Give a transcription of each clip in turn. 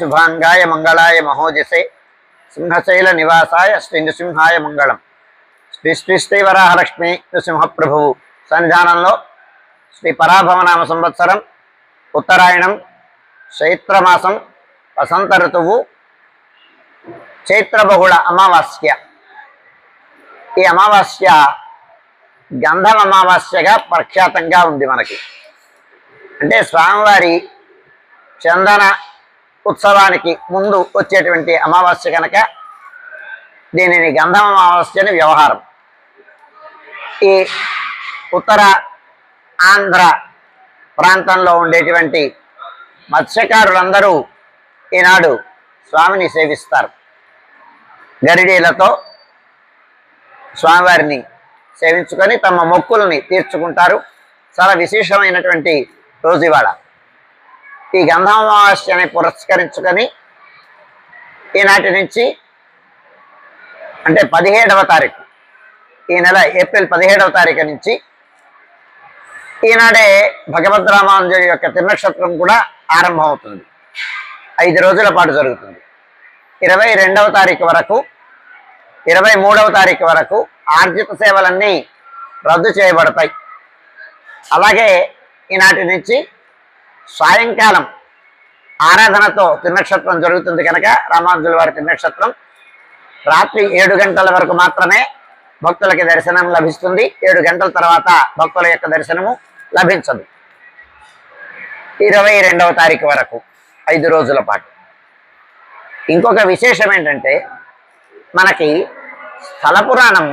शुभांगाय मंगलाय महोजसे सिंहशैल निवासाय श्री नृसिंहाय मंगलम। श्री श्री श्री वराहलक्ष्मी नृसिंह प्रभु सन्निधाనంలో श्री पराभवनाम संवत्सरम उत्तरायणम चैत्रमासम वसंत ऋतुవు चैत्रबहुళ అమావాస్య। ఈ అమావాస్య గంధం అమావాస్యగా ప్రఖ్యాతంగా ఉంది మనకి। అంటే స్వామివారి చందన ఉత్సవానికి ముందు వచ్చేటువంటి అమావాస్య కనుక దీనిని గంధం అమావాస్య అని వ్యవహారం। ఈ ఉత్తర ఆంధ్ర ప్రాంతంలో ఉండేటువంటి మత్స్యకారులందరూ ఈనాడు స్వామిని సేవిస్తారు। గరిడీలతో స్వామివారిని సేవించుకొని తమ మొక్కుల్ని తీర్చుకుంటారు। చాలా విశేషమైనటువంటి రోజు ఇవాళ। ఈ గంధం అమావాస్యని పురస్కరించుకొని ఈనాటి నుంచి అంటే 17వ తారీఖు, ఈ నెల ఏప్రిల్ 17వ తారీఖు నుంచి ఈనాడే భగవద్రామానుజుడి యొక్క తిరునక్షత్రం కూడా ఆరంభమవుతుంది। 5 రోజుల పాటు జరుగుతుంది। 22వ తారీఖు వరకు 23వ తారీఖు వరకు ఆర్జిత సేవలన్నీ రద్దు చేయబడతాయి। అలాగే ఈనాటి నుంచి సాయంకాలం ఆరాధనతో తిరునక్షత్రం జరుగుతుంది కనుక రామానుజుల వారి తిరునక్షత్రం రాత్రి 7 గంటల వరకు మాత్రమే భక్తులకి దర్శనం లభిస్తుంది। 7 గంటల తర్వాత భక్తుల యొక్క దర్శనము లభించదు। 22వ తారీఖు వరకు 5 రోజుల పాటు। ఇంకొక విశేషం ఏంటంటే మనకి స్థల పురాణం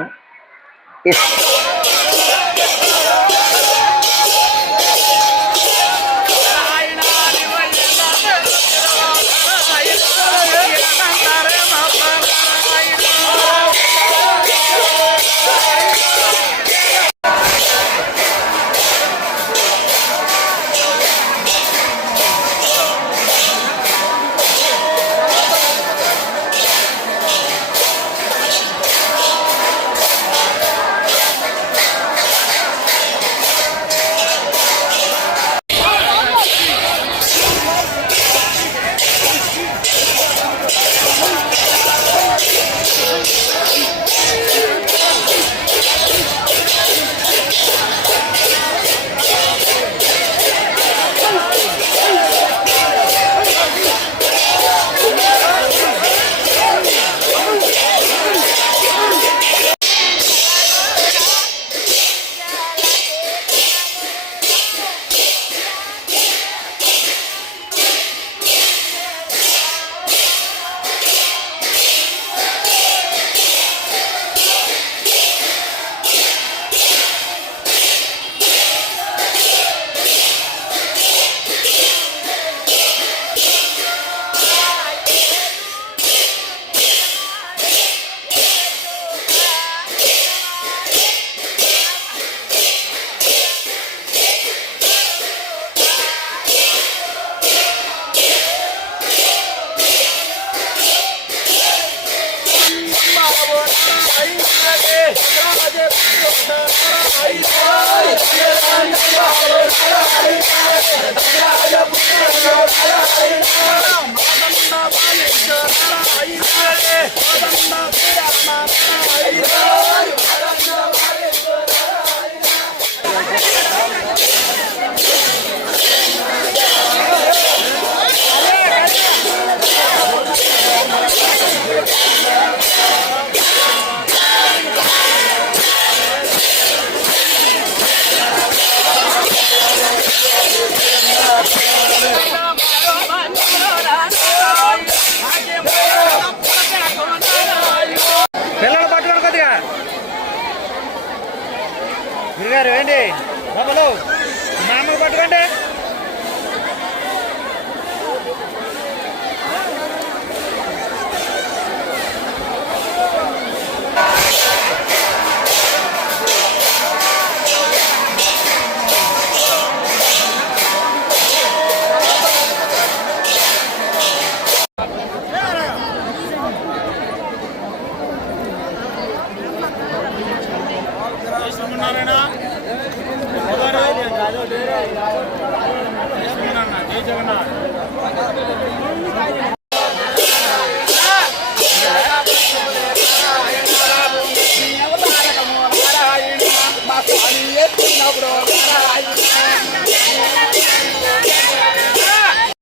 గారు ఏంటి బాబులు మామూలు పట్టుకోండి। जय जगन्नाथ।